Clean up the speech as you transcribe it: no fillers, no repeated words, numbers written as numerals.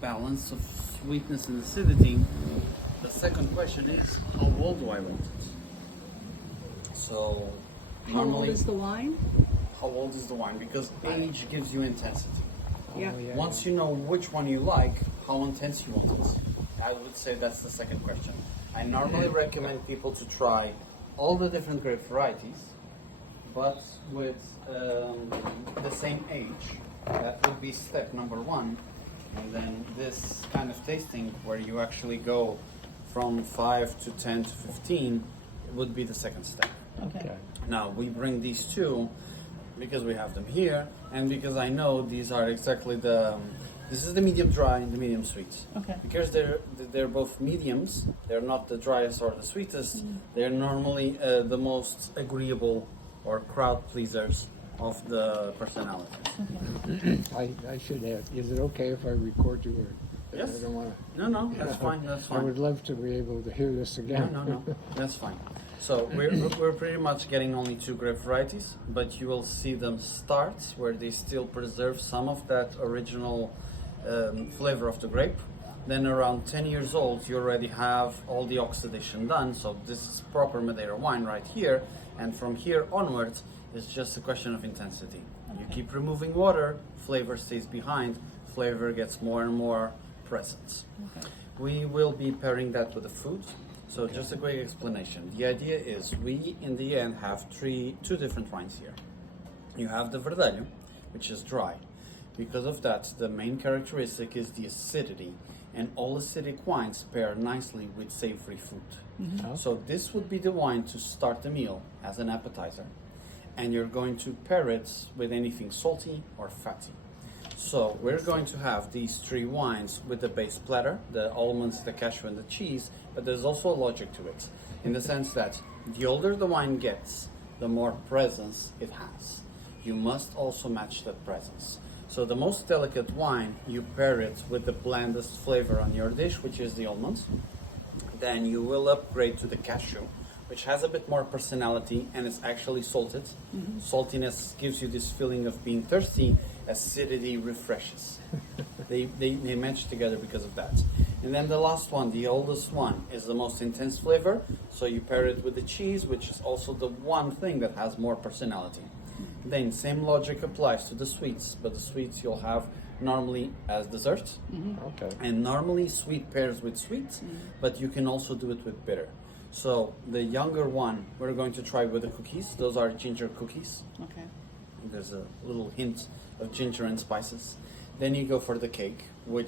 balance of sweetness and acidity, the second question is how old do I want it? So How old normally, is the wine? how old is the wine? Because age gives you intensity. Yeah. Once you know which one you like, how intense you want it, I would say that's the second question. I normally recommend people to try all the different grape varieties, but with the same age. That would be step number one. And then this kind of tasting, where you actually go from 5 to 10 to 15, would be the second step. Okay. Now, we bring these two because we have them here, and because I know these are exactly this is the medium dry and the medium sweet. Okay. Because they're both mediums, they're not the driest or the sweetest, they're normally the most agreeable or crowd pleasers of the personalities. I should have. Is it okay if I record you? Or Yes. I don't want to. No, that's fine, that's I fine. would love to be able to hear this again. No, that's fine. So we're pretty much getting only two grape varieties, but you will see them start where they still preserve some of that original flavor of the grape. Then around 10 years old, you already have all the oxidation done. So this is proper Madeira wine right here. And from here onwards, it's just a question of intensity. You keep removing water, flavor stays behind, flavor gets more and more present. Okay. We will be pairing that with the food. So just a quick explanation. The idea is we in the end have two different wines here. You have the Verdelho, which is dry. Because of that, the main characteristic is the acidity, and all acidic wines pair nicely with savory food. Oh. So this would be the wine to start the meal as an appetizer, and you're going to pair it with anything salty or fatty. So we're going to have these three wines with the base platter, the almonds, the cashew, and the cheese, but there's also a logic to it, in the sense that the older the wine gets, the more presence it has. You must also match that presence. So the most delicate wine, you pair it with the blandest flavor on your dish, which is the almonds. Then you will upgrade to the cashew, which has a bit more personality and is actually salted. Saltiness gives you this feeling of being thirsty. Acidity refreshes. They match together because of that. And then the last one, the oldest one, is the most intense flavor. So you pair it with the cheese, which is also the one thing that has more personality. Then same logic applies to the sweets, but the sweets you'll have normally as dessert. Okay. And normally sweet pairs with sweet, but you can also do it with bitter. So the younger one, we're going to try with the cookies. Those are ginger cookies. Okay. There's a little hint of ginger and spices. Then you go for the cake, which